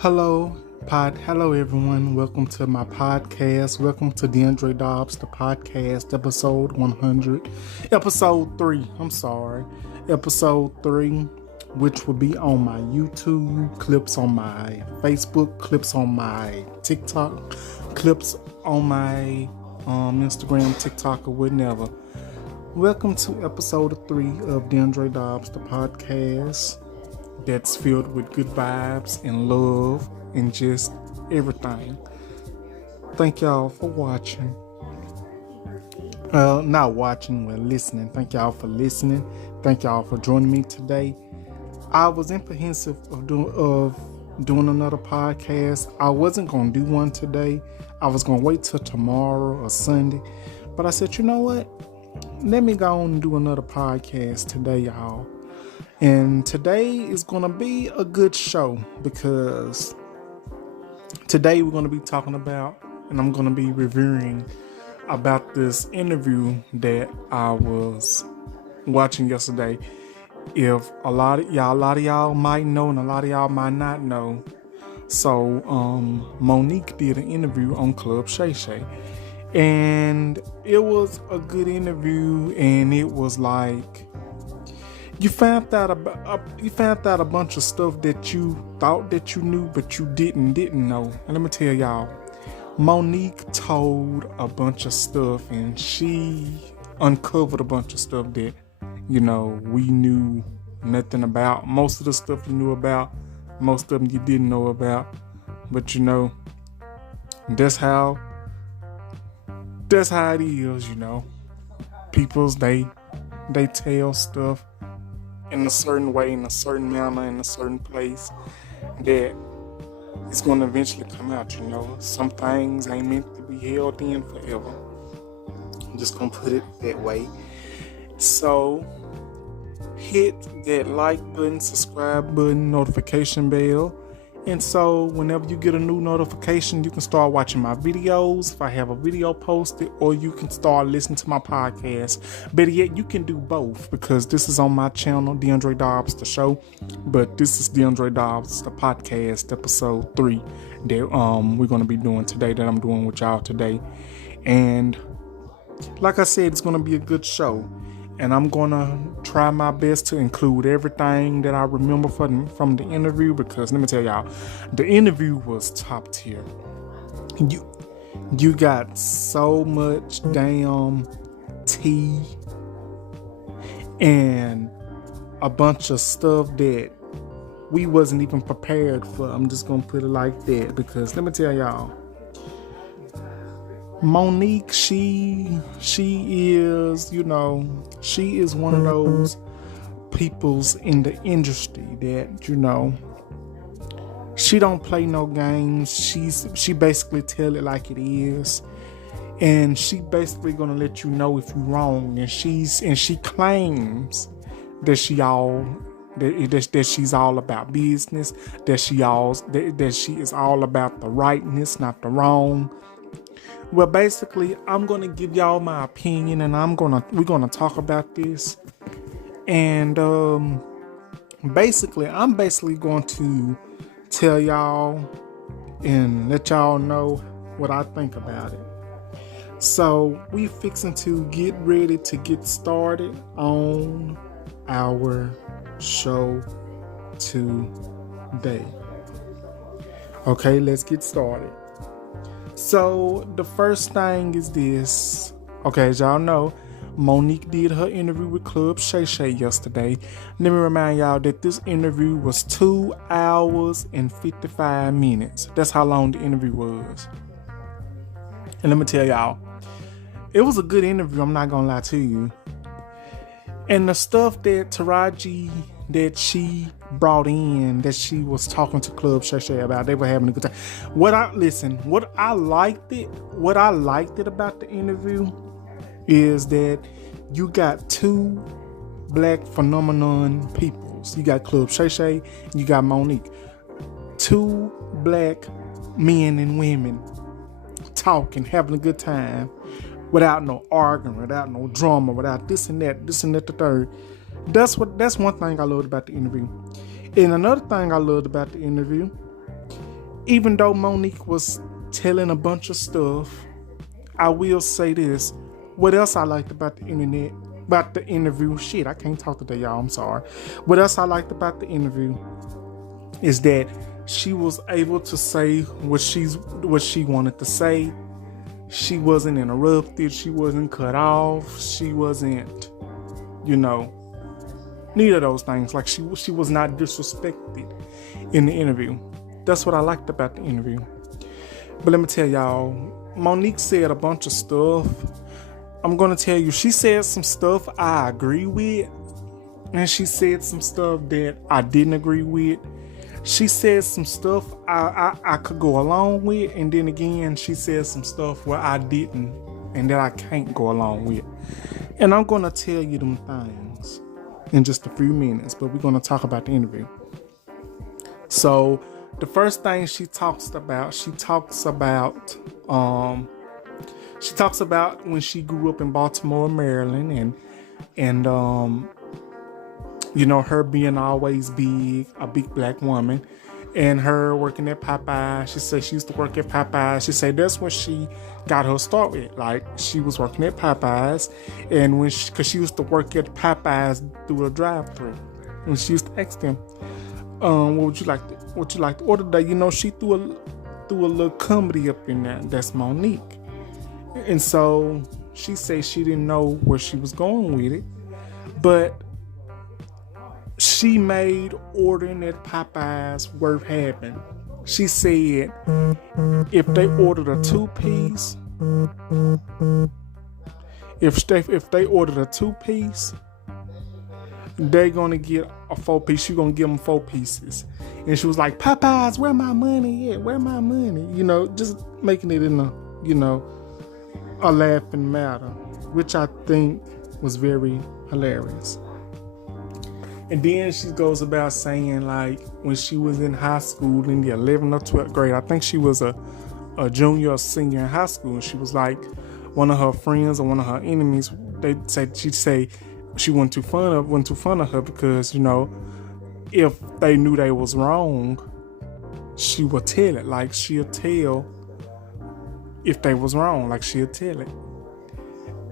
Hello everyone. Welcome to my podcast. Welcome to Deandre Dobbs The Podcast, episode 100. Episode 3, Episode 3, which will be on my YouTube, clips on my Facebook, clips on my TikTok, clips on my Instagram, TikTok, or whatever. Welcome to episode 3 of Deandre Dobbs The Podcast. That's filled with good vibes and love and just everything. Thank y'all for watching. Not watching, but listening. Thank y'all for listening. Thank y'all for joining me today. I was apprehensive of doing another podcast. I wasn't going to do one today. I was going to wait till tomorrow or Sunday. But I said, you know what? Let me go on and do another podcast today, y'all. And today is going to be a good show because today we're going to be talking about, and I'm going to be reviewing about this interview that I was watching yesterday. If a lot of y'all might know and a lot of y'all might not know. So Monique did an interview on Club Shay Shay. And it was a good interview, and it was like you found out a bunch of stuff that you thought that you knew, but you didn't know. And let me tell y'all, Monique told a bunch of stuff, and she uncovered a bunch of stuff that, we knew nothing about. Most of the stuff you knew about, most of them you didn't know about. But that's how it is, People's they tell stuff in a certain way, in a certain manner, in a certain place that it's going to eventually come out, Some things ain't meant to be held in forever. I'm just going to put it that way. So, hit that like button, subscribe button, notification bell. And so, whenever you get a new notification, you can start watching my videos if I have a video posted, or you can start listening to my podcast. Better yet, you can do both, because this is on my channel, Deandre Dobbs The Show, but this is Deandre Dobbs The Podcast, episode 3, that we're going to be doing today, that I'm doing with y'all today. And like I said, it's going to be a good show. And I'm going to try my best to include everything that I remember from the interview, because let me tell y'all, the interview was top tier. You got so much damn tea and a bunch of stuff that we wasn't even prepared for. I'm just going to put it like that, because let me tell y'all, Monique, she is, she is one of those peoples in the industry that, she don't play no games. She basically tell it like it is. And she basically gonna let you know if you're wrong. And she claims that she's all about business, that she is all about the rightness, not the wrong. Well, basically, I'm gonna give y'all my opinion, and we're gonna talk about this. And I'm basically going to tell y'all and let y'all know what I think about it. So we fixing to get ready to get started on our show today. Okay, let's get started. So the first thing is this. Okay, as y'all know, Monique did her interview with Club Shay Shay yesterday. Let me remind y'all that this interview was 2 hours and 55 minutes. That's how long the interview was. And let me tell y'all, it was a good interview, I'm not gonna lie to you. And the stuff that Taraji, that she brought in, that she was talking to Club Shay Shay about, they were having a good time. What I liked it about the interview is that you got 2 black phenomenon peoples. You got Club Shay Shay, and you got Monique. 2 black men and women talking, having a good time, without no arguing, without no drama, without this and that, the third. That's one thing I loved about the interview. And another thing I loved about the interview even though Monique was telling a bunch of stuff, I will say this. What else I liked about the interview? Shit, I can't talk today, y'all. I'm sorry. What else I liked about the interview is that she was able to say what she wanted to say. She wasn't interrupted. She wasn't cut off. She wasn't, neither of those things. Like she was not disrespected in the interview. That's what I liked about the interview. But let me tell y'all, Monique said a bunch of stuff. I'm going to tell you, she said some stuff I agree with, and she said some stuff that I didn't agree with. She said some stuff I could go along with, and then again, she said some stuff where I didn't, and that I can't go along with. And I'm going to tell you them things in just a few minutes, but we're going to talk about the interview. So, the first thing she talks about when she grew up in Baltimore, Maryland, and her being always a big black woman, and her working at Popeyes. She said she used to work at Popeyes. She said that's where she got her start with. Like, she was working at Popeyes, and because she used to work at Popeyes through a drive-thru, and she used to ask them, what would you like to order today? She threw a little comedy up in there. That's Monique. And so she said she didn't know where she was going with it, but she made ordering at Popeyes worth having. She said if they ordered a 2-piece, if they ordered a 2-piece, they're gonna get a 4-piece. You're gonna give them 4 pieces. And she was like, Popeyes, where my money at? Where my money? Just making it in a laughing matter, which I think was very hilarious. And then she goes about saying, like, when she was in high school in the 11th or 12th grade, I think she was a junior or senior in high school, and she was like, one of her friends or one of her enemies, she'd say she wasn't too fun of her because, if they knew they was wrong, she would tell it. Like, she'll tell if they was wrong, like she'll tell it.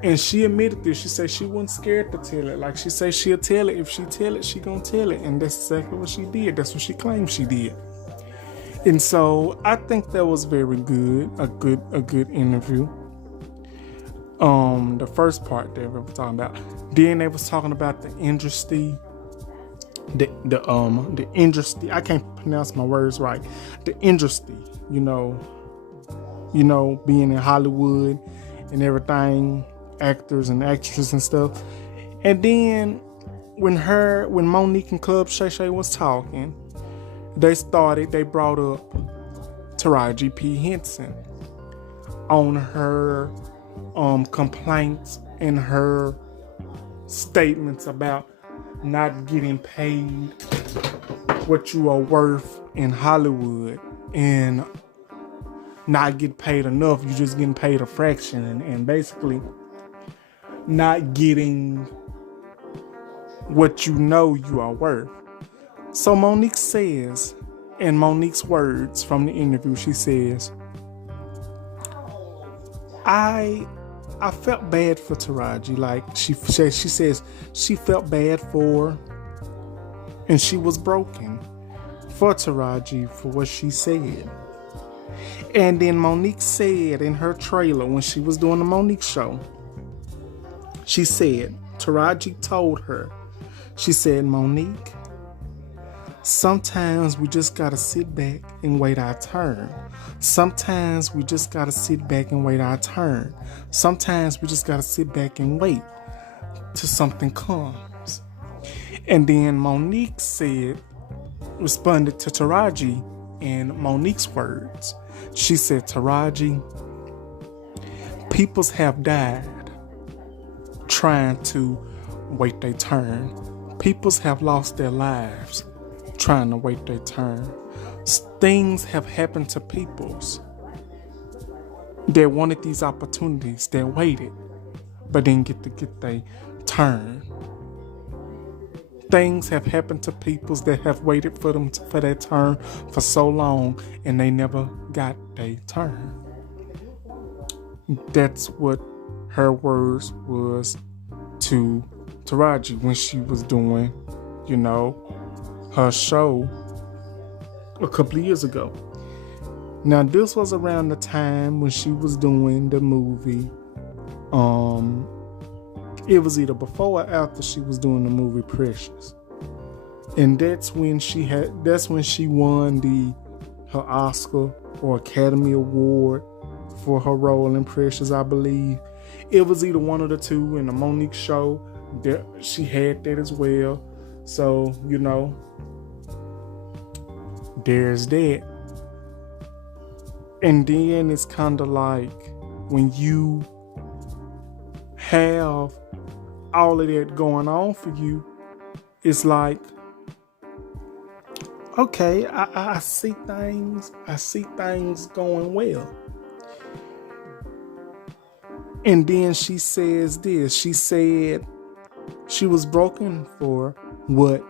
And she admitted this. She said she wasn't scared to tell it. Like, she said she'll tell it. If she tell it, she gonna tell it. And that's exactly what she did. That's what she claimed she did. And so I think that was very good. A good interview. The first part that we were talking about. Then they was talking about the industry. The industry. I can't pronounce my words right. The industry, being in Hollywood and everything, actors and actresses and stuff. And then when Monique and Club Shay Shay was talking, they brought up Taraji P. Henson on her complaints and her statements about not getting paid what you are worth in Hollywood and not get paid enough. You just getting paid a fraction and basically not getting what you are worth. So Monique says, in Monique's words from the interview, she says, I felt bad for Taraji. Like, she says she felt bad for her, and she was broken for Taraji for what she said. And then Monique said in her trailer when she was doing the Monique show, she said, Taraji told her, she said, Monique, sometimes we just gotta sit back and wait our turn. Sometimes we just gotta sit back and wait our turn. Sometimes we just gotta sit back and wait till something comes. And then Monique responded to Taraji in Monique's words. She said, Taraji, peoples have died trying to wait their turn. Peoples have lost their lives trying to wait their turn. Things have happened to peoples that wanted these opportunities, that waited, but didn't get their turn. Things have happened to peoples that have waited for them for their turn for so long, and they never got their turn. That's what her words was to Taraji when she was doing, her show a couple of years ago. Now, this was around the time when she was doing the movie. It was either before or after she was doing the movie Precious. And that's when she won her Oscar or Academy Award for her role in Precious, I believe. It was either one of the two. In the Monique show, she had that as well. So, there's that. And then it's kind of like when you have all of that going on for you, it's like, okay, I see things going well. And then she says this. She said she was broken for what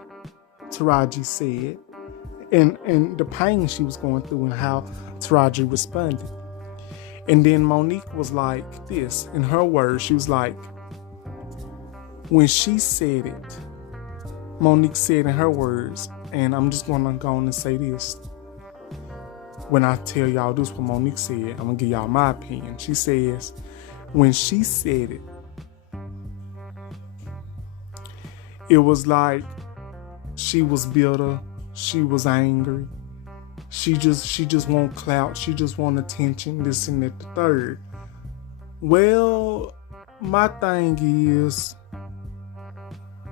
Taraji said and the pain she was going through and how Taraji responded. And then Monique was like this, in her words, she was like, when she said it, Monique said in her words, and I'm just going to go on and say this. When I tell y'all this what Monique said, I'm going to give y'all my opinion. She says, when she said it, it was like she was bitter, she was angry, she just want clout, she just want attention, this and that, the third. Well, my thing is,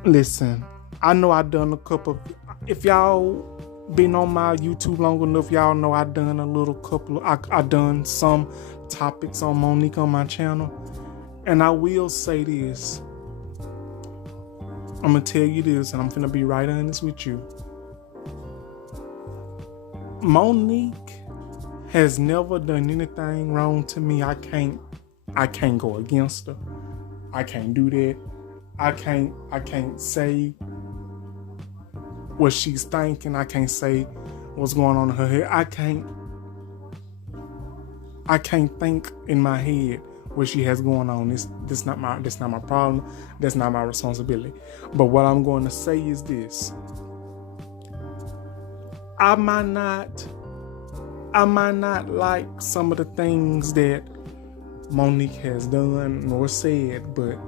listen, I know I done a couple, if y'all been on my YouTube long enough, y'all know I done I done some topics on Monique on my channel. And I will say this, I'm gonna tell you this, and I'm finna be right honest with you. Monique has never done anything wrong to me. I can't go against her. I can't do that. I can't say what she's thinking. I can't say what's going on in her head. I can't think in my head what she has going on. That's not my problem. That's not my responsibility. But what I'm going to say is this. I might not like some of the things that Monique has done or said, but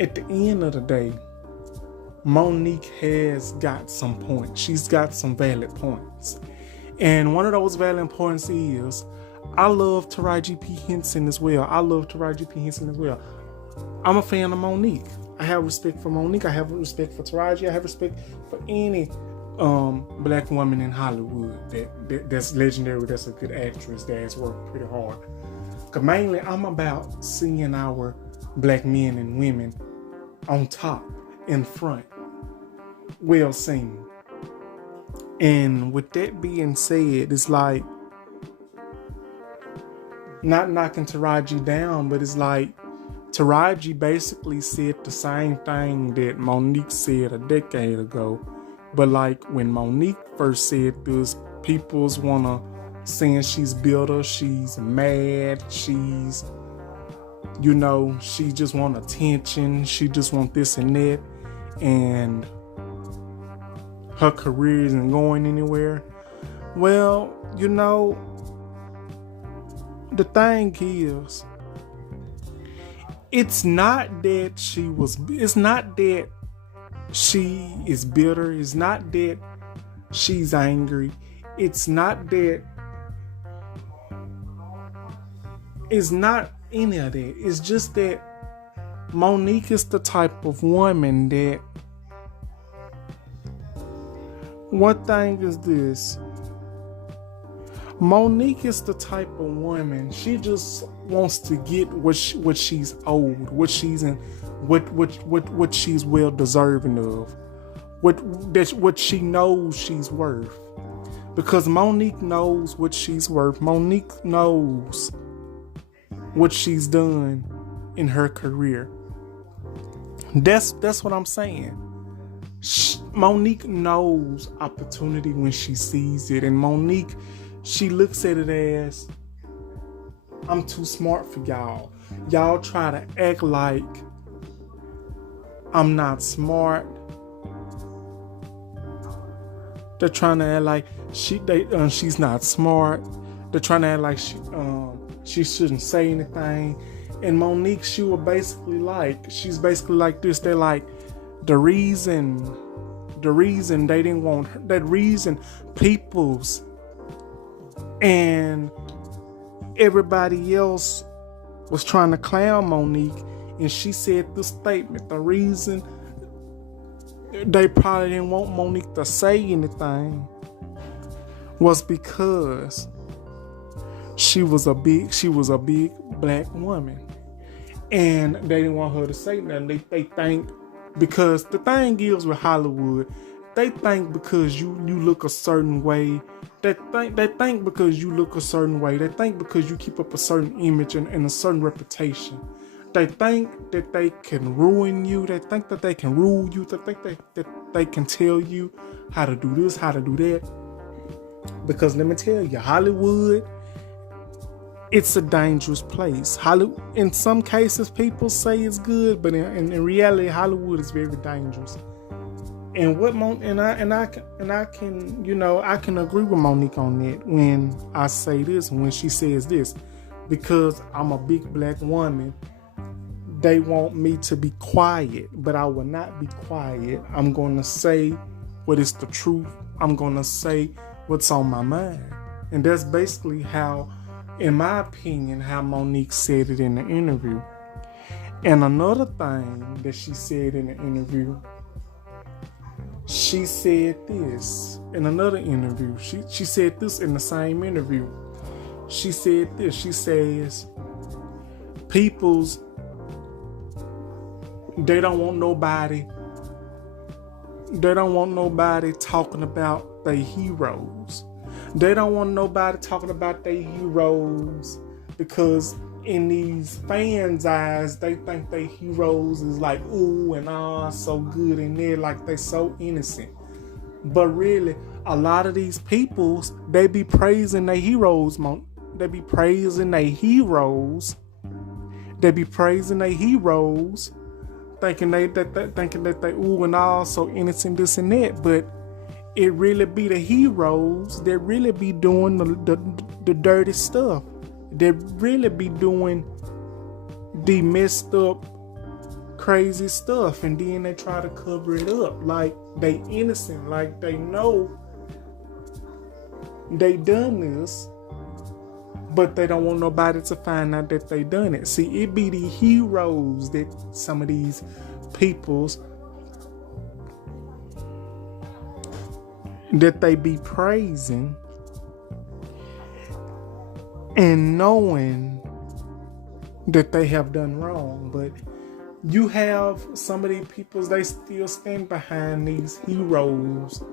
at the end of the day, Monique has got some points. She's got some valid points. And one of those valid points is, I love Taraji P. Henson as well. I'm a fan of Monique. I have respect for Monique. I have respect for Taraji. I have respect for any black woman in Hollywood that's legendary, that's a good actress, that has worked pretty hard. Because mainly I'm about seeing our black men and women on top, in front, well seen. And with that being said, it's like, not knocking Taraji down, but it's like Taraji basically said the same thing that Monique said a decade ago. But like when Monique first said this, people's wanna saying she's bitter, she's mad, she's, she just want attention, she just want this and that, and her career isn't going anywhere. Well, the thing is, it's not that she is bitter, it's not that she's angry, it's not any of that. It's just that Monique is the type of woman that, one thing is this, Monique is the type of woman, she just wants to get what she's owed, what she's well deserving of, what she knows she's worth. Because Monique knows what she's worth. Monique knows what she's done in her career. That's what I'm saying. Monique knows opportunity when she sees it. And Monique, she looks at it as, I'm too smart for y'all. Y'all try to act like I'm not smart. They're trying to act like she's not smart. They're trying to act like she shouldn't say anything. And Monique, she's basically like this. They're like, the reason they didn't want her, that reason Peoples and everybody else was trying to clown Monique, and she said this statement, the reason they probably didn't want Monique to say anything was because she was a big black woman, and they didn't want her to say nothing. They think, because the thing is with Hollywood, they think because you look a certain way, they think because you look a certain way, they think because you keep up a certain image and a certain reputation, they think that they can ruin you, they think that they can rule you, they think that they can tell you how to do this, how to do that. Because let me tell you, Hollywood, it's a dangerous place. In some cases, people say it's good, but in reality, Hollywood is very dangerous. And I can agree with Monique on that when I say this, when she says this, because I'm a big black woman. They want me to be quiet, but I will not be quiet. I'm going to say what is the truth. I'm going to say what's on my mind, and that's basically how, in my opinion, how Monique said it in the interview. And another thing that she said in the interview, she said this in another interview. She said this in the same interview. She said this. She says, people's, they don't want nobody talking about their heroes. They don't want nobody talking about their heroes because in these fans' eyes, they think their heroes is like, ooh and ah, so good, and they're like, they so innocent. But really, a lot of these peoples, they be praising their heroes. They be praising their heroes. Thinking that they ooh and ah, so innocent, this and that. But it really be the heroes that really be doing the dirty stuff. They really be doing the messed up, crazy stuff, and then they try to cover it up like they innocent, like they know they done this, but they don't want nobody to find out that they done it. See, it be the heroes that some of these peoples that they be praising and knowing that they have done wrong. But you have some of these peoples, they still stand behind these heroes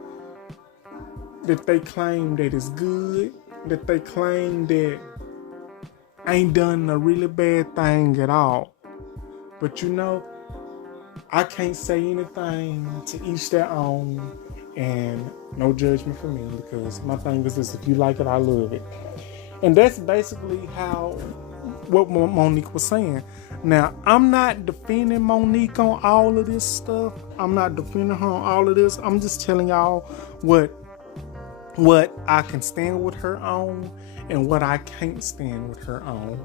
that they claim that is good, that they claim that ain't done a really bad thing at all. But I can't say anything, to each their own, and no judgment for me, because my thing is this: if you like it, I love it. And that's basically what Monique was saying. Now, I'm not defending Monique on all of this stuff. I'm not defending her on all of this. I'm just telling y'all what I can stand with her on and what I can't stand with her on.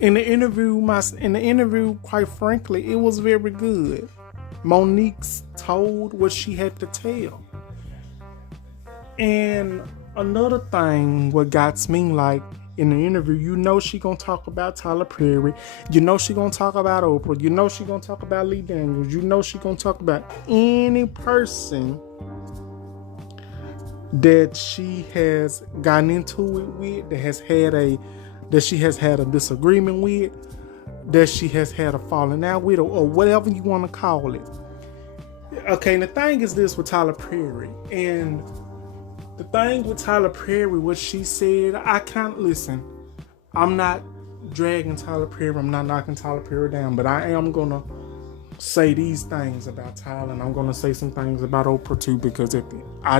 In the interview, quite frankly, it was very good. Monique's told what she had to tell. And another thing, what got me, like, in the interview, she gonna talk about Tyler Perry. She gonna talk about Oprah. She gonna talk about Lee Daniels. She gonna talk about any person that she has gotten into it with, that she has had a disagreement with, that she has had a falling out with, or whatever you want to call it. Okay, and the thing is this with Tyler Perry, and the thing with Tyler Perry, what she said, I can't listen. I'm not dragging Tyler Perry. I'm not knocking Tyler Perry down, but I am gonna say these things about Tyler, and I'm gonna say some things about Oprah too, because I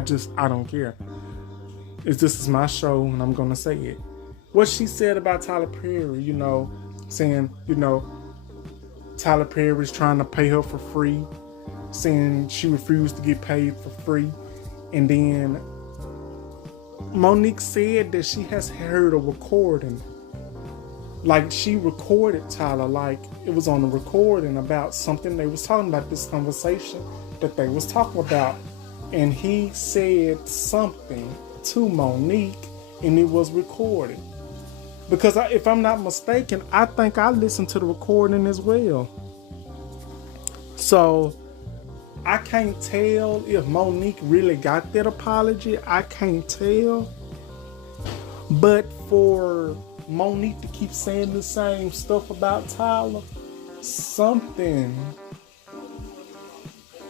don't care. This is my show, and I'm gonna say it. What she said about Tyler Perry, saying, Tyler Perry's trying to pay her for free, saying she refused to get paid for free, and then Monique said that she has heard a recording. Like, she recorded Tyler, like it was on a recording about something they was talking about, this conversation that they was talking about. And he said something to Monique, and it was recorded. Because if I'm not mistaken, I think I listened to the recording as well. So I can't tell if Monique really got that apology. I can't tell. But for Monique to keep saying the same stuff about Tyler, something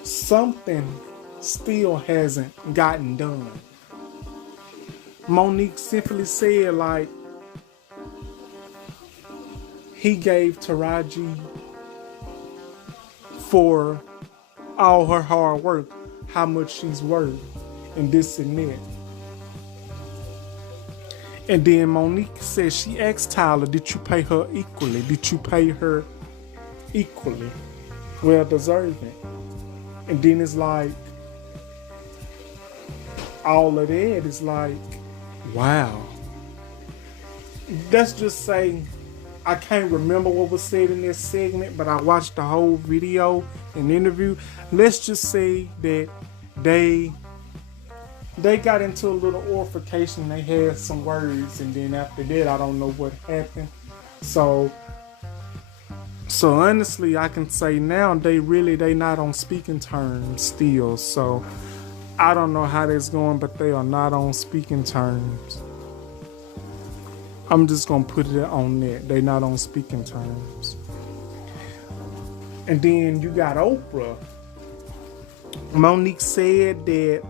still hasn't gotten done. Monique simply said, like, he gave Taraji for all her hard work, how much she's worth, and this and that. And then Monique said she asked Tyler, did you pay her equally? Did you pay her equally? Well deserving. And then it's like, all of that is like, wow. Let's just say, I can't remember what was said in this segment, but I watched the whole video and interview. Let's just say that they got into a little altercation. They had some words, and then after that, I don't know what happened. So honestly, I can say now they not on speaking terms still. So I don't know how that's going, but they are not on speaking terms. I'm just gonna put it on that. They not on speaking terms. And then you got Oprah. Monique said that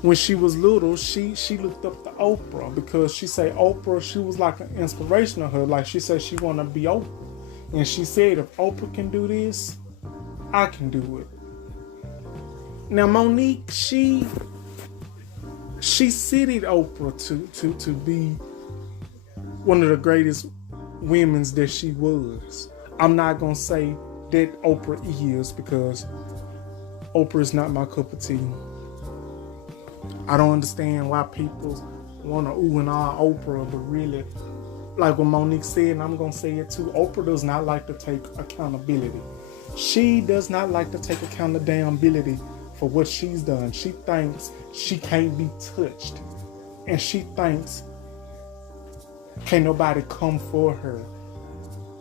when she was little, she looked up to Oprah, because she said Oprah, she was like an inspiration to her. Like, she said she wanna be Oprah. And she said, if Oprah can do this, I can do it. Now Monique, she cited Oprah to be one of the greatest women's that she was. I'm not gonna say that Oprah is, because Oprah is not my cup of tea. I don't understand why people want to ooh and ah Oprah, but really, like what Monique said, and I'm gonna say it too, Oprah does not like to take accountability. She does not like to take accountability for what she's done. She thinks she can't be touched, and she thinks can't nobody come for her.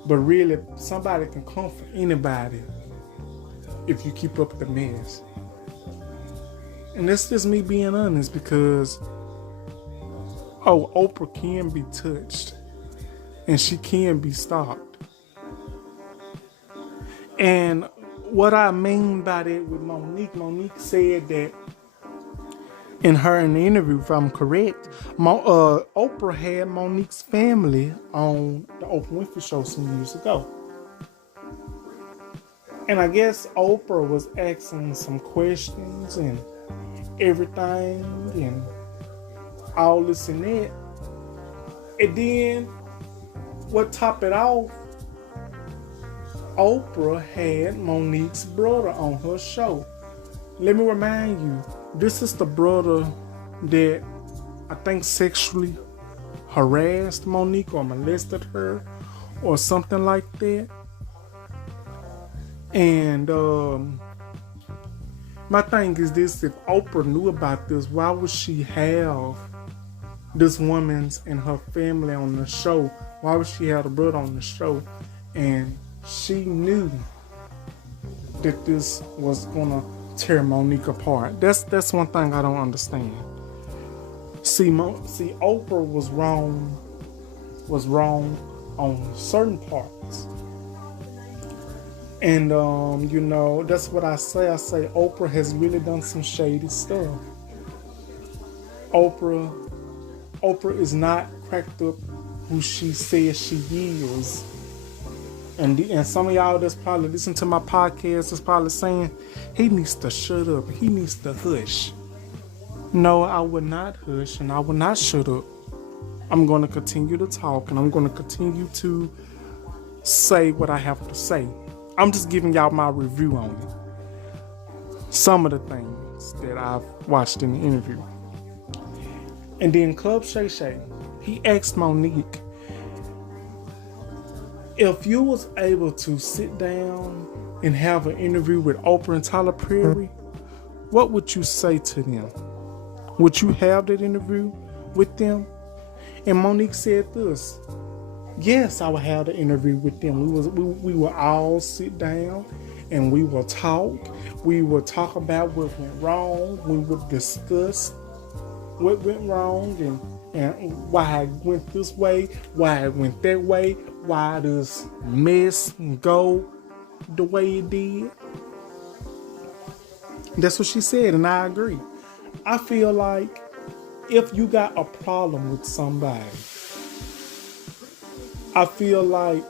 But really, somebody can come for anybody if you keep up the mess. And that's just me being honest, because Oprah can be touched, and she can be stopped. And what I mean by that with Monique said that in the interview, if I'm correct, Oprah had Monique's family on the Oprah Winfrey Show some years ago. And I guess Oprah was asking some questions and everything and all this and that. And then, what topped it off, Oprah had Monique's brother on her show. Let me remind you, this is the brother that I think sexually harassed Monique or molested her or something like that. And my thing is this: if Oprah knew about this, why would she have this woman's and her family on the show? Why would she have the brother on the show? And she knew that this was gonna tear Monique apart. That's one thing I don't understand. See, Oprah was wrong on certain parts. And that's what I say. I say Oprah has really done some shady stuff. Oprah is not cracked up who she says she is. And some of y'all that's probably listen to my podcast is probably saying, he needs to shut up. He needs to hush. No, I will not hush and I will not shut up. I'm going to continue to talk and I'm going to continue to say what I have to say. I'm just giving y'all my review on it. Some of the things that I've watched in the interview. And then Club Shay Shay, he asked Monique, if you was able to sit down and have an interview with Oprah and Tyler Perry, what would you say to them? Would you have that interview with them? And Monique said this, yes, I would have the interview with them. We will all sit down and we will talk. We will talk about what went wrong. We will discuss what went wrong and why it went this way, why it went that way, why this mess go the way it did. That's what she said, and I agree. I feel like if you got a problem with somebody, I feel like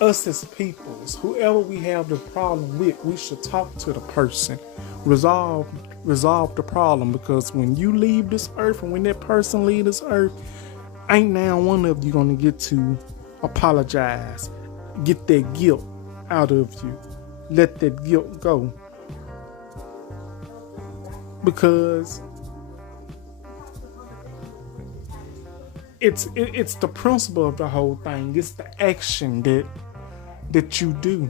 us as peoples, whoever we have the problem with, we should talk to the person, resolve the problem, because when you leave this earth and when that person leave this earth, ain't now one of you gonna get to apologize, get that guilt out of you, let that guilt go, because it's the principle of the whole thing. It's the action that you do.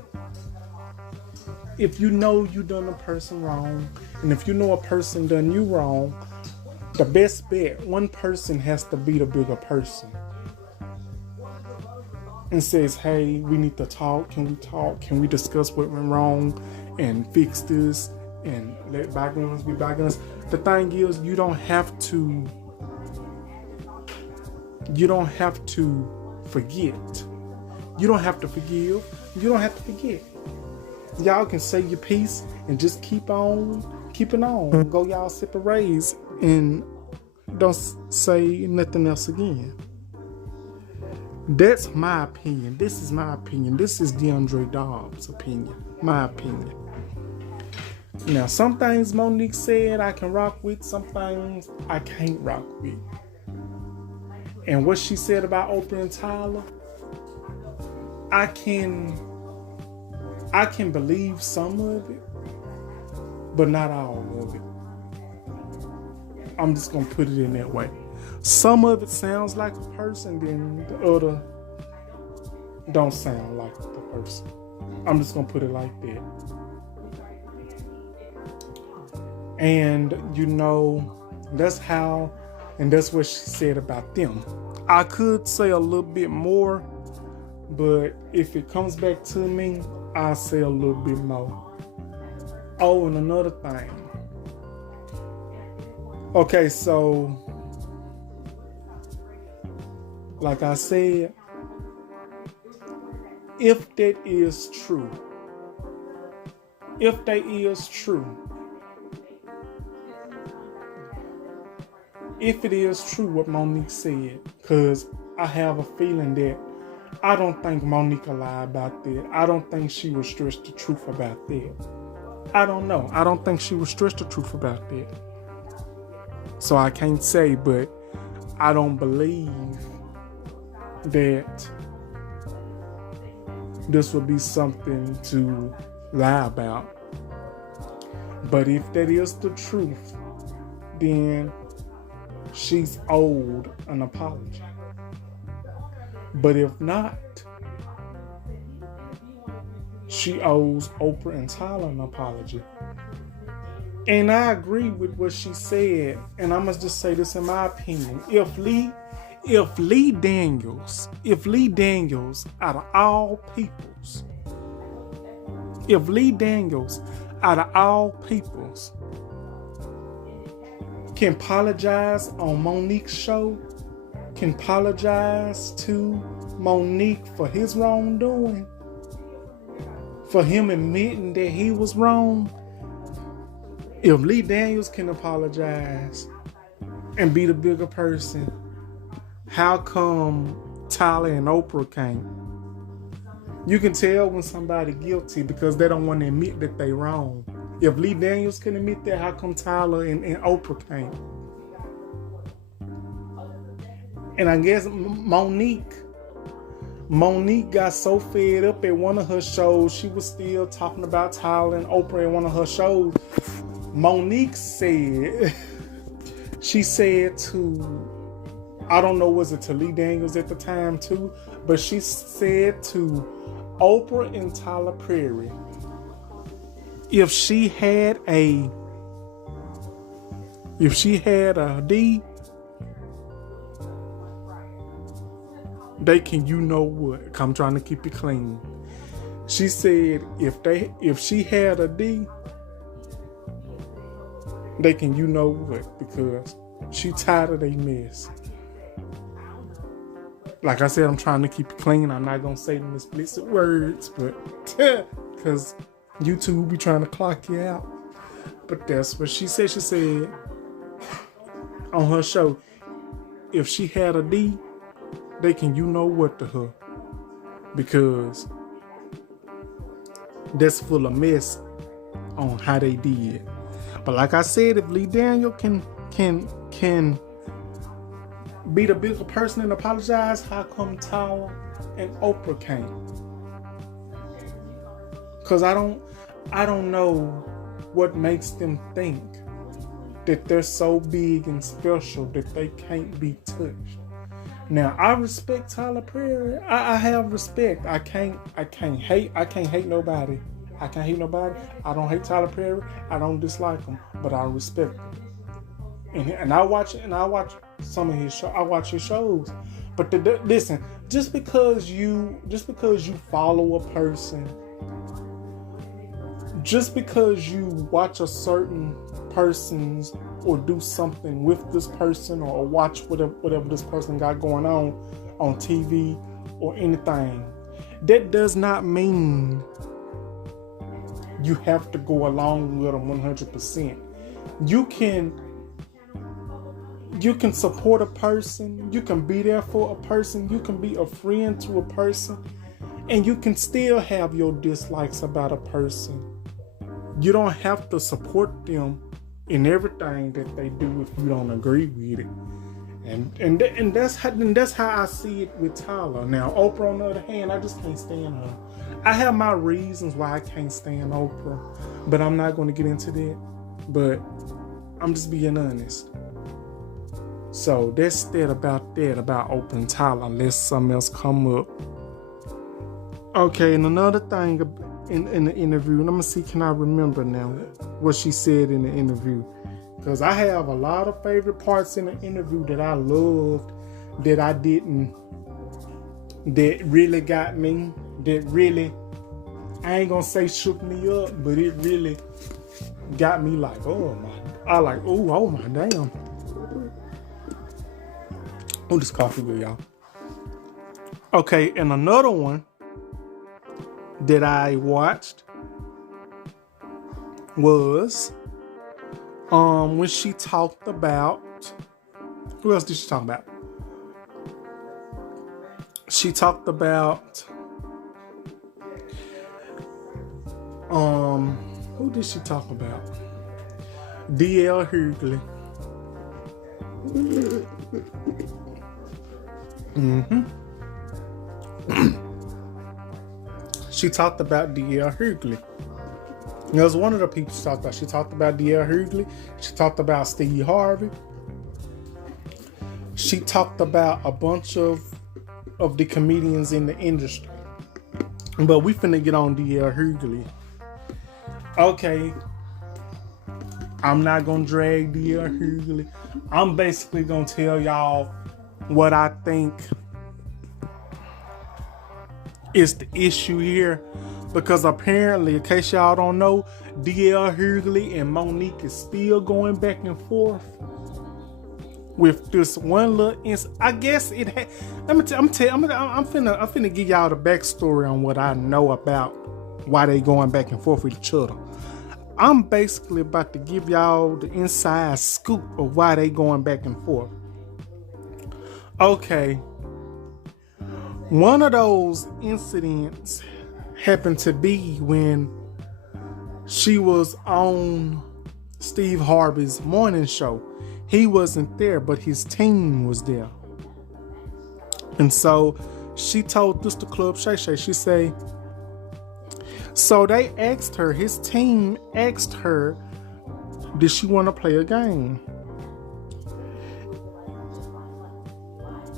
If you know you done a person wrong, and if you know a person done you wrong, the best bet, one person has to be the bigger person and says, hey, we need to talk. Can we talk? Can we discuss what went wrong and fix this and let bygones be bygones? The thing is, you don't have to forget. You don't have to forgive. You don't have to forget. Y'all can say your piece and just keep on keeping on. Go y'all separate and don't say nothing else again. That's my opinion. This is my opinion. This is Deandre Dobbs' opinion. My opinion. Now, some things Monique said I can rock with. Some things I can't rock with. And what she said about Oprah and Tyler, I can believe some of it, but not all of it. I'm just gonna put it in that way. Some of it sounds like a person, then the other don't sound like the person. I'm just gonna put it like that. And that's how, and that's what she said about them. I could say a little bit more, but if it comes back to me, I'll say a little bit more. Oh, and another thing. Okay, so like I said, if that is true, if it is true what Monique said, because I have a feeling that I don't think Monique lied about that. I don't think she was stretched the truth about that. I don't know. I don't think she was stretched the truth about that. So I can't say, but I don't believe that this would be something to lie about. But if that is the truth, then she's owed an apology. But if not, she owes Oprah and Tyler an apology. And I agree with what she said. And I must just say this in my opinion. If Lee Daniels, out of all peoples, can apologize on Monique's show, can apologize to Monique for his wrongdoing, for him admitting that he was wrong. If Lee Daniels can apologize and be the bigger person, how come Tyler and Oprah can't? You can tell when somebody guilty because they don't want to admit that they wrong. If Lee Daniels can admit that, how come Tyler and Oprah can't? And I guess Monique got so fed up at one of her shows, she was still talking about Tyler and Oprah at one of her shows. Monique said, she said to, I don't know, was it to Lee Daniels at the time too, but she said to Oprah and Tyler Perry, if she had a D, they can, you know what? I'm trying to keep it clean. She said if she had a D, they can, you know what? Because she tired of their mess. Like I said, I'm trying to keep it clean. I'm not gonna say them explicit words, but because YouTube be trying to clock you out. But that's what she said. She said on her show, if she had a D, they can, you know what, to her, because that's full of mess on how they did. But like I said, if Lee Daniel can be the bigger person and apologize, how come Tyler and Oprah can't? Because I don't know what makes them think that they're so big and special that they can't be touched. Now, I respect Tyler Perry. I have respect. I can't hate nobody. I can't hate nobody. I don't hate Tyler Perry. I don't dislike him, but I respect him. And I watch some of his shows. I watch his shows. But listen, just because you follow a person, just because you watch a certain person's or do something with this person or watch whatever this person got going on TV or anything, that does not mean you have to go along with them 100%. You can support a person, you can be there for a person, you can be a friend to a person, and you can still have your dislikes about a person. You don't have to support them in everything that they do if you don't agree with it. And that's how I see it with Tyler. Now, Oprah, on the other hand, I just can't stand her. I have my reasons why I can't stand Oprah, but I'm not going to get into that. But I'm just being honest. So that's that about Oprah and Tyler, unless something else come up. Okay, and another thing in the interview, and I'm gonna see, can I remember now what she said in the interview? Because I have a lot of favorite parts in the interview that I loved, that I didn't, that really got me, that really, I ain't gonna say shook me up, but it really got me like, oh my damn. Oh, this coffee good, y'all. Okay, and another one that I watched was when she talked about, who else did she talk about? She talked about who did she talk about? D.L. Hughley. She talked about D.L. Hughley. That was one of the people she talked about. She talked about D.L. Hughley. She talked about Steve Harvey. She talked about a bunch of the comedians in the industry. But we finna get on D.L. Hughley. Okay. I'm not gonna drag D.L. Hughley. I'm basically gonna tell y'all what I think is the issue here, because apparently, in case y'all don't know, D.L. Hughley and Monique is still going back and forth with this one little I guess it had. I'm finna give y'all the backstory on what I know about why they going back and forth with each other. I'm basically about to give y'all the inside scoop of why they going back and forth. Okay. One of those incidents happened to be when she was on Steve Harvey's morning show. He wasn't there, but his team was there. And so she told this to Club Shay Shay. She say, so they asked her, his team asked her, did she want to play a game?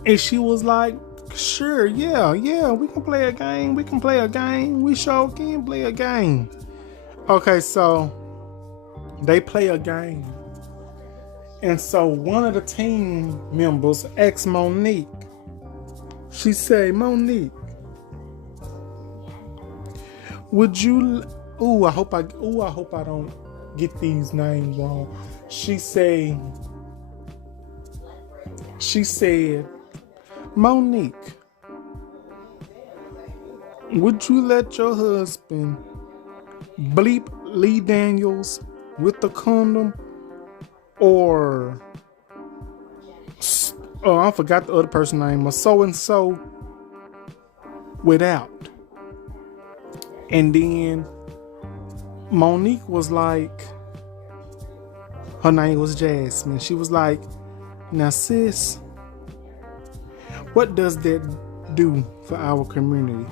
And she was like, sure, yeah, we can play a game. We sure can play a game. Okay, so they play a game. And so one of the team members asked Monique. She said, Monique, would you, I hope I don't get these names wrong. She said, Monique, would you let your husband bleep Lee Daniels with the condom, or I forgot the other person's name, or so and so without? And then Monique was like, her name was Jasmine. She was like, now sis, what does that do for our community?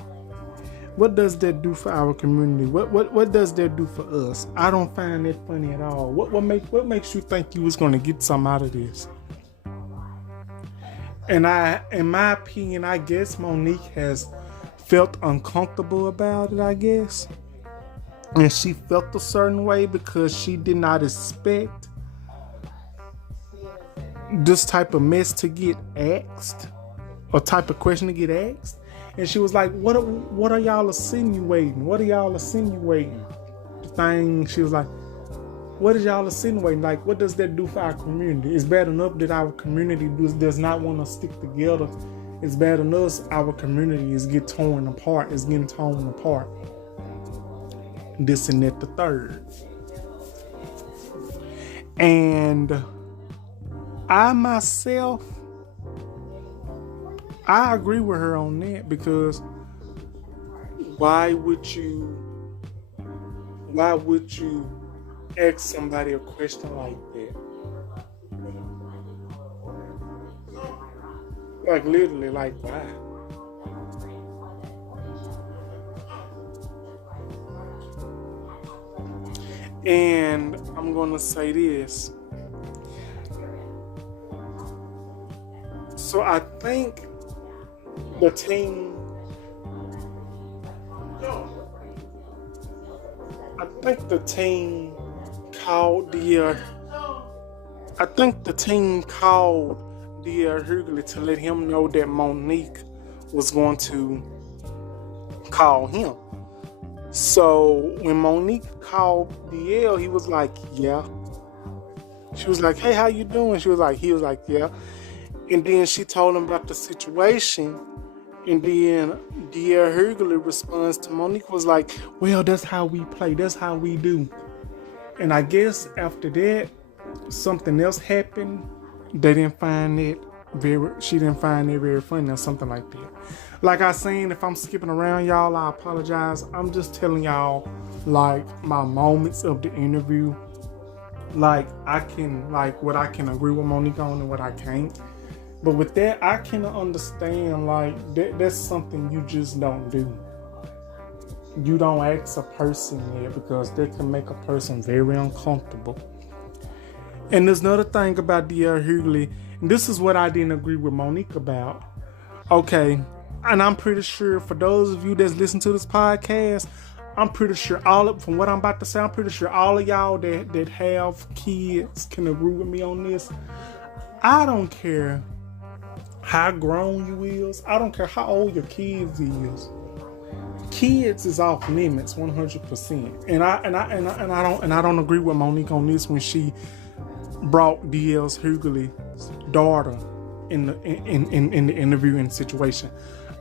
What does that do for our community? What does that do for us? I don't find that funny at all. What makes you think you was gonna get something out of this? And in my opinion, I guess Monique has felt uncomfortable about it, I guess. And she felt a certain way because she did not expect this type of mess to get asked, or type of question to get asked. And she was like, what are y'all insinuating? What are y'all insinuating? The thing, she was like, what is y'all insinuating? Like, what does that do for our community? It's bad enough that our community does not want to stick together. It's bad enough our community is getting torn apart. It's getting torn apart. This and that, the third. And I myself, I agree with her on that, because why would you ask somebody a question like that? Like literally, like why? And I'm gonna say this. So I think the team called Deandre Hughley to let him know that Monique was going to call him. So when Monique called DL, he was like, yeah. She was like, hey, how you doing? He was like, yeah. And then she told him about the situation. And then Deandre Hughley responds to Monique, was like, well, that's how we play. That's how we do. And I guess after that, something else happened. She didn't find it very funny or something like that. Like I saying, if I'm skipping around, y'all, I apologize. I'm just telling y'all, like, my moments of the interview. Like, what I can agree with Monique on and what I can't. But with that, I can understand, like, that's something you just don't do. You don't ask a person there, because that can make a person very uncomfortable. And there's another thing about Deandre Hughley, and this is what I didn't agree with Monique about. Okay, and I'm pretty sure for those of you that's listening to this podcast, I'm pretty sure from what I'm about to say, I'm pretty sure all of y'all that have kids can agree with me on this. I don't care how grown you is. I don't care how old your kids is. Kids is off limits 100%. And I don't agree with Monique on this when she brought Deandre Hughley's daughter in the interviewing situation.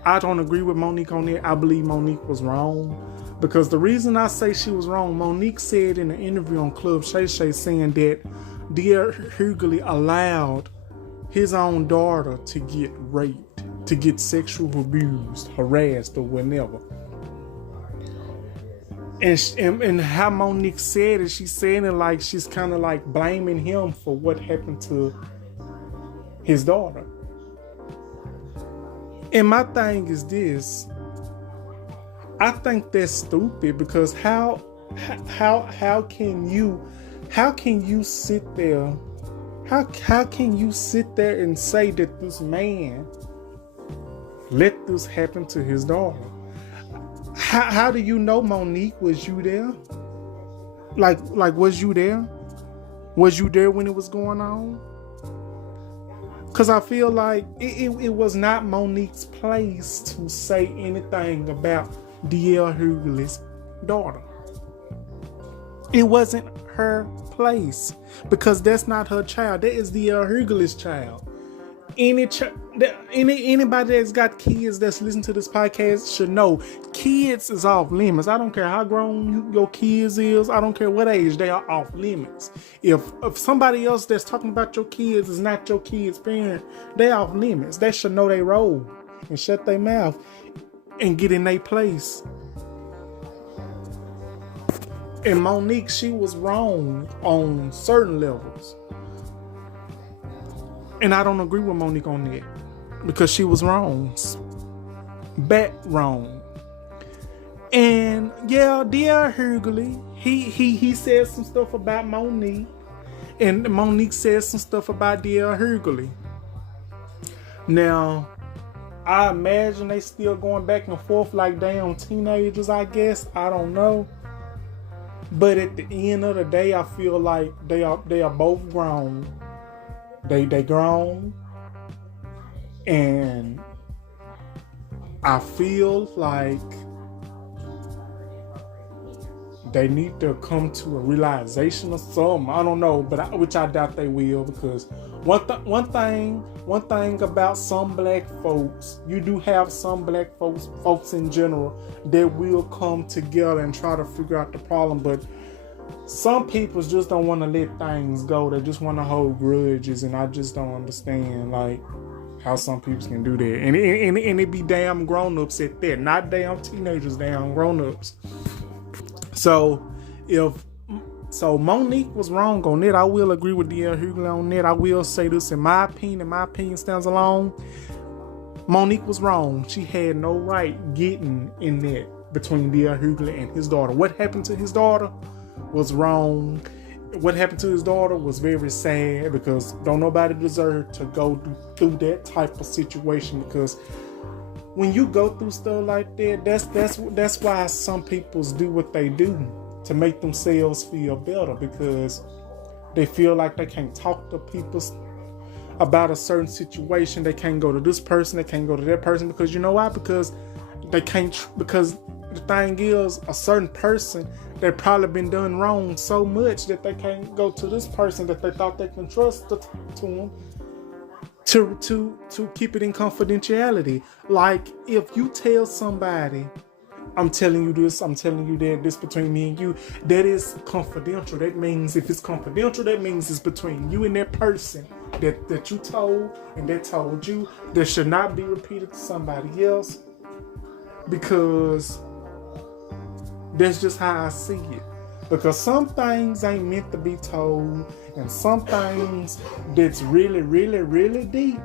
I don't agree with Monique on that. I believe Monique was wrong. Because the reason I say she was wrong, Monique said in the interview on Club Shay Shay, saying that Deandre Hughley allowed his own daughter to get raped, to get sexual abused, harassed, or whatever. And how Monique said it, she's saying it like she's kind of like blaming him for what happened to his daughter. And my thing is this: I think that's stupid, because how can you sit there? How can you sit there and say that this man let this happen to his daughter? How do you know, Monique? Was you there? Like was you there? Was you there when it was going on? Because I feel like it was not Monique's place to say anything about D.L. Hughley's daughter. It wasn't her place, because that's not her child. That is D.L. Hughley's child. Anybody that's got kids that's listening to this podcast should know kids is off limits. I don't care how grown your kids is. I don't care what age, they are off limits. If somebody else that's talking about your kids is not your kid's parent, they off limits. They should know their role and shut their mouth and get in their place. And Monique, she was wrong on certain levels. And I don't agree with Monique on that, because she was wrong. Bat wrong. And yeah, D.L. Hughley, he said some stuff about Monique. And Monique said some stuff about D.L. Hughley. Now, I imagine they still going back and forth like damn teenagers, I guess. I don't know. But at the end of the day, I feel like they are both grown. They grown, and I feel like they need to come to a realization or something. I don't know, but which I doubt they will, because one thing about some black folks, you do have some black folks in general that will come together and try to figure out the problem, but some people just don't want to let things go. They just want to hold grudges, and I just don't understand like how some people can do that. And it be damn grown-ups at that, not damn teenagers, damn grown-ups. So Monique was wrong on that. I will agree with D.L. Hughley on that. I will say this, in my opinion stands alone. Monique was wrong. She had no right getting in that between D.L. Hughley and his daughter. What happened to his daughter was wrong. What happened to his daughter was very sad, because don't nobody deserve to go through that type of situation, because when you go through stuff like that, that's why some people do what they do, to make themselves feel better, because they feel like they can't talk to people about a certain situation. They can't go to this person, they can't go to that person, because you know why? Because they can't, because the thing is, a certain person, they've probably been done wrong so much that they can't go to this person that they thought they can trust to them to keep it in confidentiality. Like, if you tell somebody, I'm telling you this, I'm telling you that, this between me and you, that is confidential. That means if it's confidential, that means it's between you and that person that you told and that told you. That should not be repeated to somebody else, because that's just how I see it. Because some things ain't meant to be told, and some things that's really, really, really deep.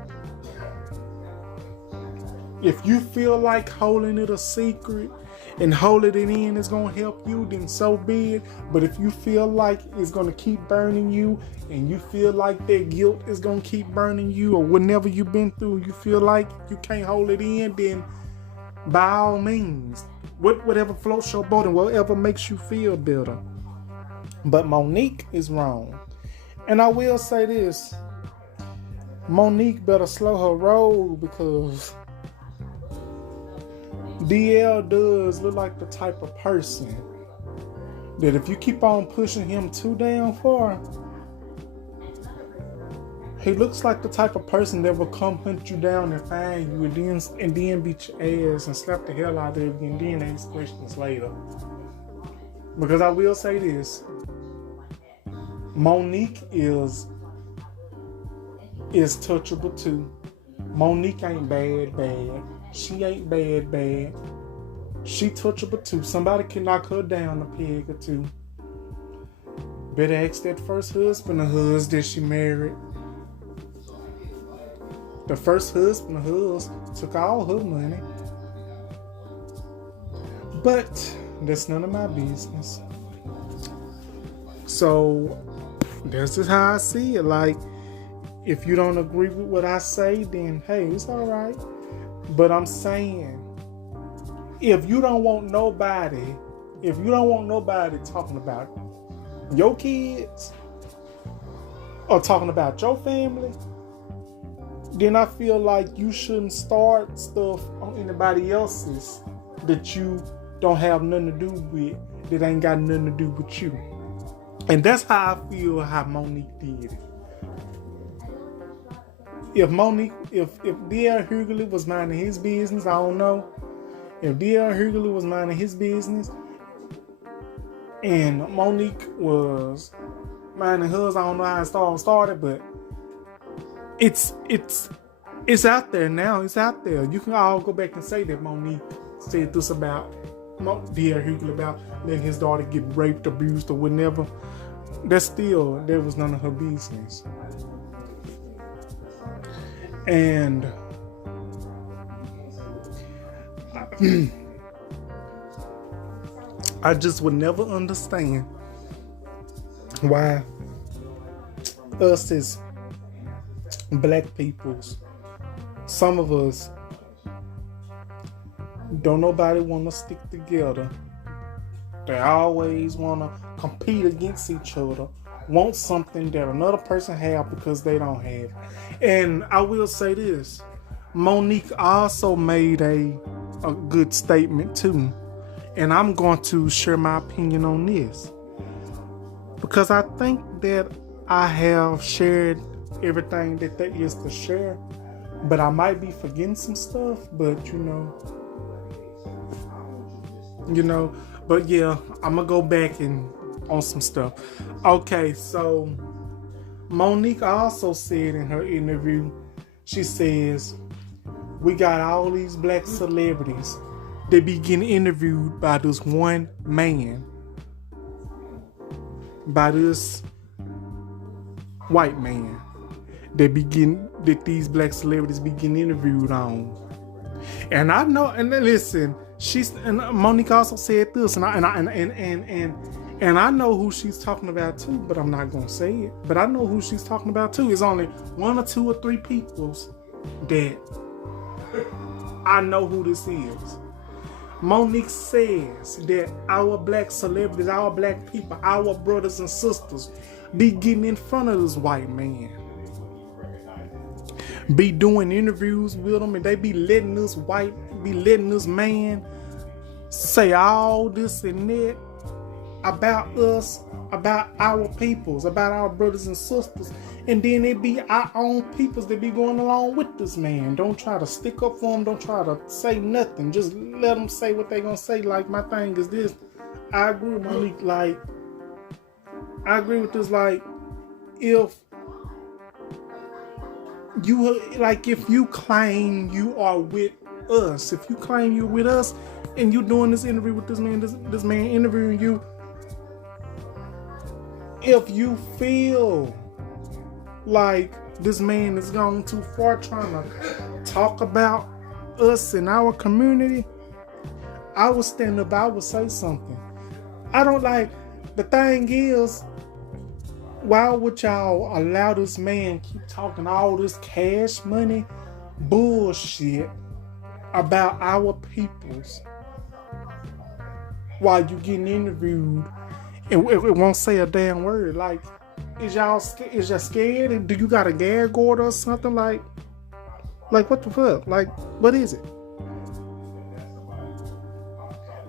If you feel like holding it a secret and holding it in is going to help you, then so be it. But if you feel like it's going to keep burning you, and you feel like that guilt is going to keep burning you, or whatever you've been through, you feel like you can't hold it in, then by all means, whatever floats your boat and whatever makes you feel better. But Monique is wrong. And I will say this: Monique better slow her roll, because DL does look like the type of person that if you keep on pushing him too damn far, he looks like the type of person that will come hunt you down and find you, and then beat your ass and slap the hell out of you, and then ask questions later. Because I will say this: Monique is touchable too. Monique ain't bad. She ain't bad. She touchable too. Somebody can knock her down a peg or two. Better ask that first husband of hers that she married. The first husband of hers took all her money. But that's none of my business. So that's just how I see it. Like, if you don't agree with what I say, then hey, it's all right. But I'm saying, if you don't want nobody talking about your kids or talking about your family, then I feel like you shouldn't start stuff on anybody else's that you don't have nothing to do with, that ain't got nothing to do with you. And that's how I feel how Monique did it. If Deandre Hughley was minding his business, I don't know. If Deandre Hughley was minding his business and Monique was minding hers, I don't know how it all started, but it's out there now. It's out there. You can all go back and say that Monique said this about Deandre Hughley about letting his daughter get raped, abused, or whatever. That was none of her business. And I just would never understand why us as black peoples, some of us, don't nobody want to stick together. They always want to compete against each other, want something that another person have because they don't have. And I will say this, Monique also made a good statement too. And I'm going to share my opinion on this, because I think that I have shared everything that there is to share, but I might be forgetting some stuff, but but yeah, I'm gonna go back and on some stuff. Okay, so Monique also said in her interview, she says, we got all these black celebrities that be getting interviewed by this one man, by this white man, that these black celebrities be getting interviewed on. And I know, and listen, Monique also said this, and I know who she's talking about too, but I'm not gonna say it. But I know who she's talking about too. It's only one or two or three peoples that I know who this is. Monique says that our black celebrities, our black people, our brothers and sisters be getting in front of this white man, be doing interviews with him, and they be letting this man say all this and that about us, about our peoples, about our brothers and sisters, and then it be our own peoples that be going along with this man. Don't try to stick up for him. Don't try to say nothing. Just let them say what they gonna say. Like, my thing is this. I agree with Monique. Like, I agree with this. Like, if you claim you are with us, if you claim you're with us, and you doing this interview with this man interviewing you, if you feel like this man is going too far trying to talk about us and our community, I would stand up, I would say something. I don't the thing is, why would y'all allow this man keep talking all this cash money bullshit about our peoples while you getting interviewed and it won't say a damn word? Like, is y'all scared? Do you got a gag order or something? Like what the fuck? Like, what is it?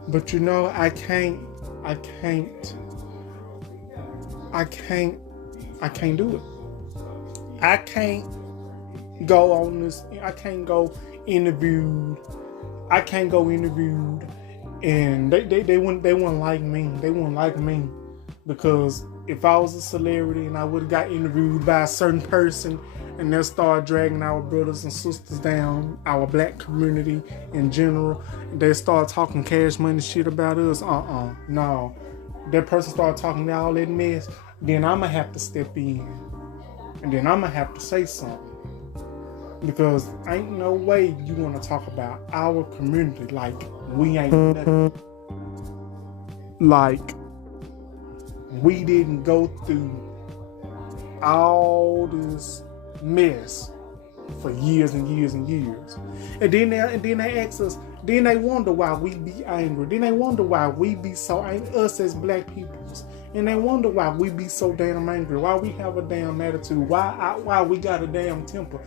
But I can't do it. I can't go on this. I can't go interviewed. And they wouldn't like me. They wouldn't like me Because if I was a celebrity and I would have got interviewed by a certain person and they'll start dragging our brothers and sisters down, our black community in general, and they start talking cash money shit about us, no. That person start talking all that mess, then I'ma have to step in. And then I'ma have to say something. Because ain't no way you wanna talk about our community like we ain't nothing. Like we didn't go through all this mess for years and years and years. And then they ask us, then they wonder why we be angry. Then they wonder why we be so angry, us as black peoples. And they wonder why we be so damn angry, why we have a damn attitude, why we got a damn temper.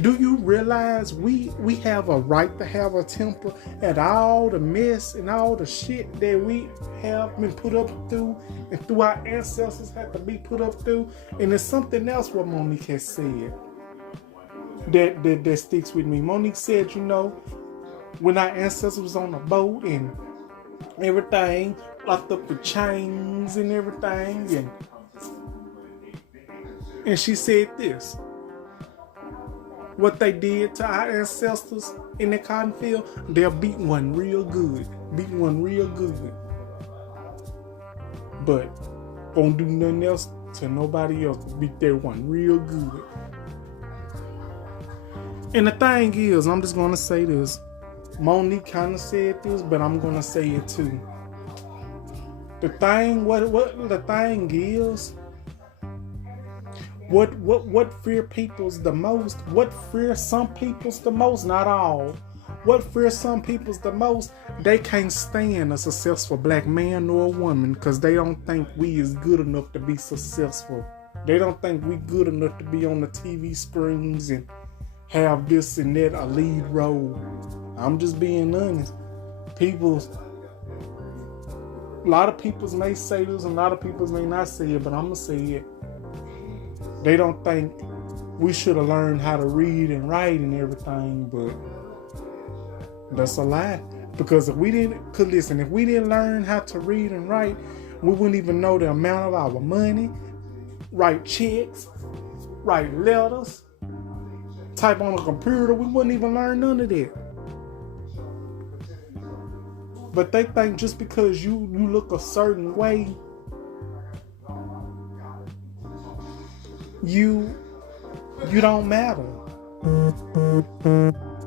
Do you realize we have a right to have a temper at all the mess and all the shit that we have been put up through and through our ancestors had to be put up through? And there's something else what Monique has said that sticks with me. Monique said, when our ancestors was on a boat and everything, locked up the chains and everything, and she said this. What they did to our ancestors in the cotton field, they'll beat one real good. But won't do nothing else to nobody else. Beat that one real good. And the thing is, I'm just gonna say this. Monique kind of said this, but I'm gonna say it too. The thing, what the thing is, what fear peoples the most? What fear some peoples the most? Not all. What fear some peoples the most? They can't stand a successful black man nor a woman because they don't think we is good enough to be successful. They don't think we good enough to be on the TV screens and have this and that a lead role. I'm just being honest. A lot of people may say this and a lot of people may not say it, but I'm gonna say it. They don't think we should have learned how to read and write and everything, but that's a lie. Because if we didn't learn how to read and write, we wouldn't even know the amount of our money, write checks, write letters, type on a computer. We wouldn't even learn none of that. But they think just because you look a certain way, you don't matter.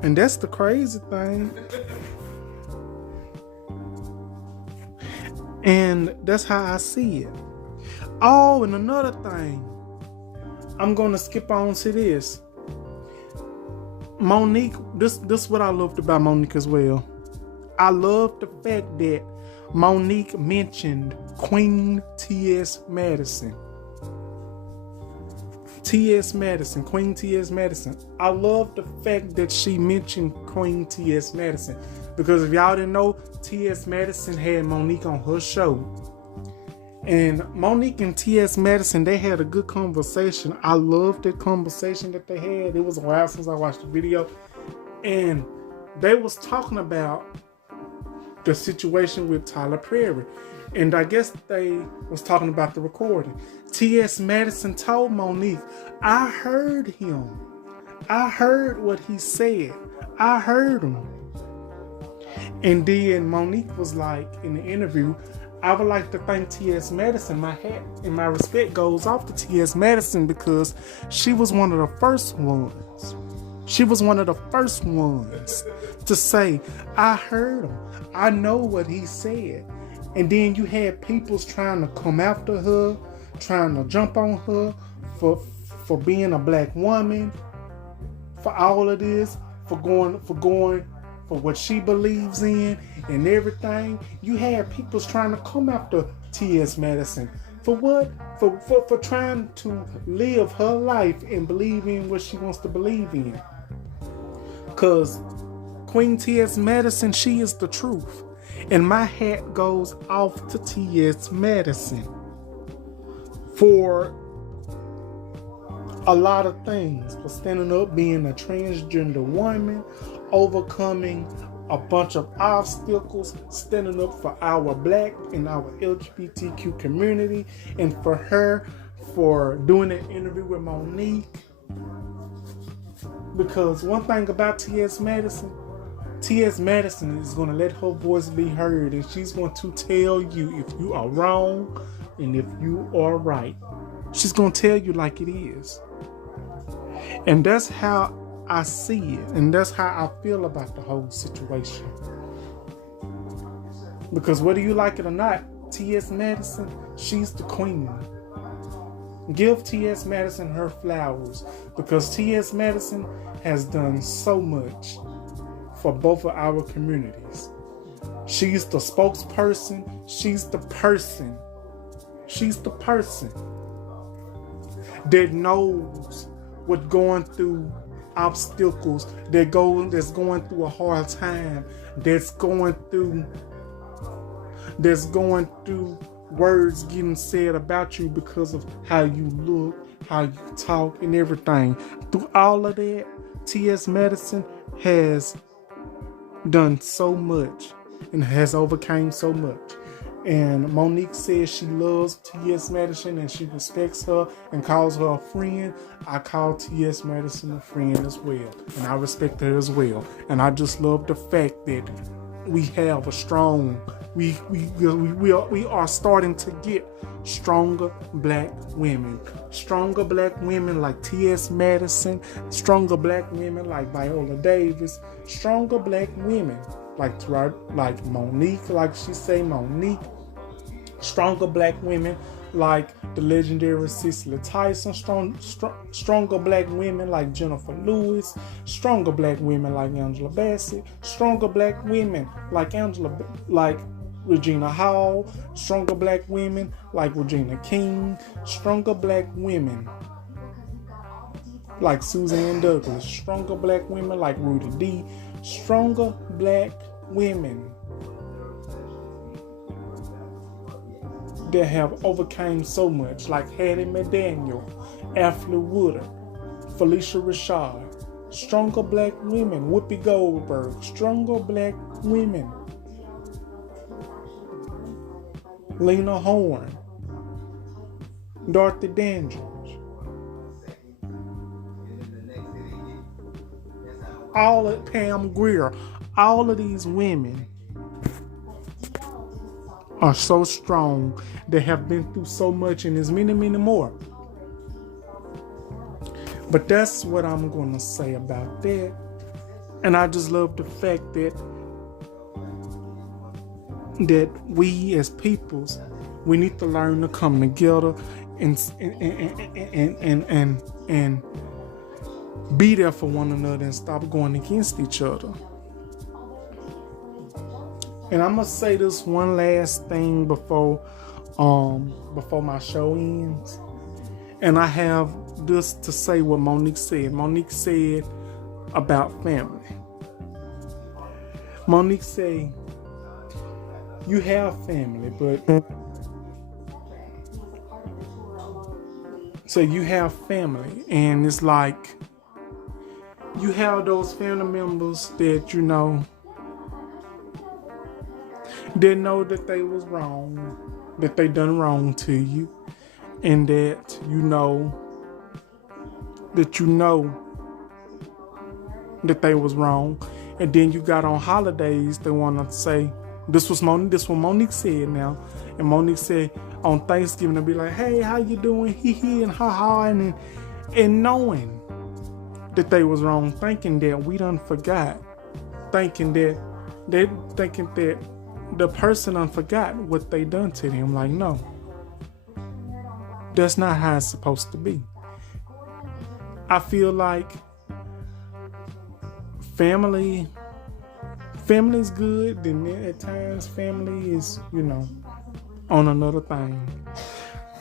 And that's the crazy thing. And that's how I see it. Oh, and another thing. I'm going to skip on to this. Monique, this is what I loved about Monique as well. I love the fact that Monique mentioned Queen T.S. Madison. Queen T.S. Madison. I love the fact that she mentioned Queen T.S. Madison. Because if y'all didn't know, T.S. Madison had Monique on her show. And Monique and T.S. Madison, they had a good conversation. I loved that conversation that they had. It was a while since I watched the video. And they was talking about the situation with Tyler Perry. And I guess they was talking about the recording. T.S. Madison told Monique, I heard him. I heard what he said. I heard him. And then Monique was like, in the interview, I would like to thank T.S. Madison. My hat and my respect goes off to T.S. Madison because she was one of the first ones. She was one of the first ones to say, I heard him. I know what he said. And then you had people's trying to come after her, trying to jump on her for being a black woman, for all of this, for going for what she believes in and everything. You had people's trying to come after T.S. Madison. For what? For trying to live her life and believe in what she wants to believe in. Because Queen T.S. Madison, she is the truth. And my hat goes off to T.S. Madison for a lot of things. For standing up, being a transgender woman, overcoming a bunch of obstacles, standing up for our Black and our LGBTQ community, and for her for doing an interview with Monique. Because one thing about T.S. Madison is going to let her voice be heard, and she's going to tell you if you are wrong and if you are right. She's going to tell you like it is. And that's how I see it, and that's how I feel about the whole situation. Because whether you like it or not, T.S. Madison, she's the queen. Give T.S. Madison her flowers, because T.S. Madison has done so much for both of our communities. She's the spokesperson. She's the person that knows what going through obstacles, that's going through a hard time, that's going through words getting said about you because of how you look, how you talk, and everything. Through all of that, T.S. Madison has done so much and has overcame so much. And Monique says she loves T.S. Madison and she respects her and calls her a friend. I call T.S. Madison a friend as well, and I respect her as well. And I just love the fact that we have a strong, we are starting to get stronger Black women like T.S. Madison, stronger Black women like Viola Davis, stronger Black women like Monique, like she say Monique, stronger Black women like the legendary Cicely Tyson, stronger Black women like Jennifer Lewis, stronger Black women like Angela Bassett, stronger Black women like Regina Hall, stronger Black women like Regina King, stronger Black women like Suzanne Douglas, stronger Black women like Rudy D, stronger Black women that have overcame so much, like Hattie McDaniel, Ashley Woodard, Felicia Rashad, stronger Black women, Whoopi Goldberg, stronger Black women, Lena Horne, Dorothy Dandridge, all of Pam Grier, all of these women are so strong. They have been through so much, and there's many, many more. But that's what I'm going to say about that. And I just love the fact that we as peoples, we need to learn to come together and be there for one another and stop going against each other. And I'm gonna say this one last thing before my show ends. And I have this to say what Monique said. Monique said about family. Monique said, you have family, but so you have family, and it's like you have those family members that you know that they was wrong, that they done wrong to you, and that you know that they was wrong. And then you got on holidays, they want to say, this what Monique said now. And Monique said on Thanksgiving, they'll be like, hey, how you doing? Hee and ha ha. And knowing that they was wrong, thinking that we done forgot, thinking that the person done forgot what they done to them. Like, no, that's not how it's supposed to be. I feel like family is good, then at times family is, on another thing.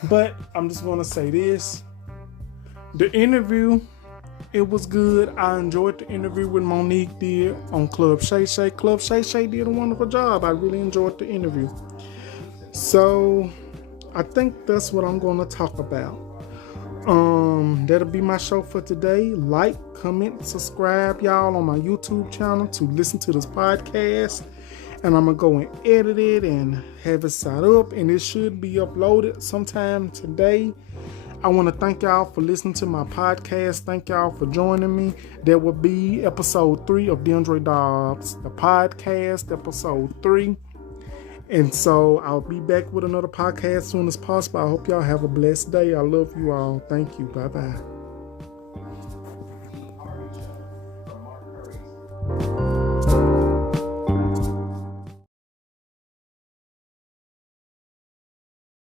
But I'm just going to say this. The interview, it was good. I enjoyed the interview with Monique did on Club Shay Shay. Club Shay Shay did a wonderful job. I really enjoyed the interview. So I think that's what I'm going to talk about. That'll be my show for today. Like, comment, subscribe, y'all, on my YouTube channel to listen to this podcast. And I'm going to go and edit it and have it set up. And it should be uploaded sometime today. I want to thank y'all for listening to my podcast. Thank y'all for joining me. That will be episode 3 of Deandre Dobbs The Podcast, episode 3. And so I'll be back with another podcast as soon as possible. I hope y'all have a blessed day. I love you all. Thank you. Bye-bye.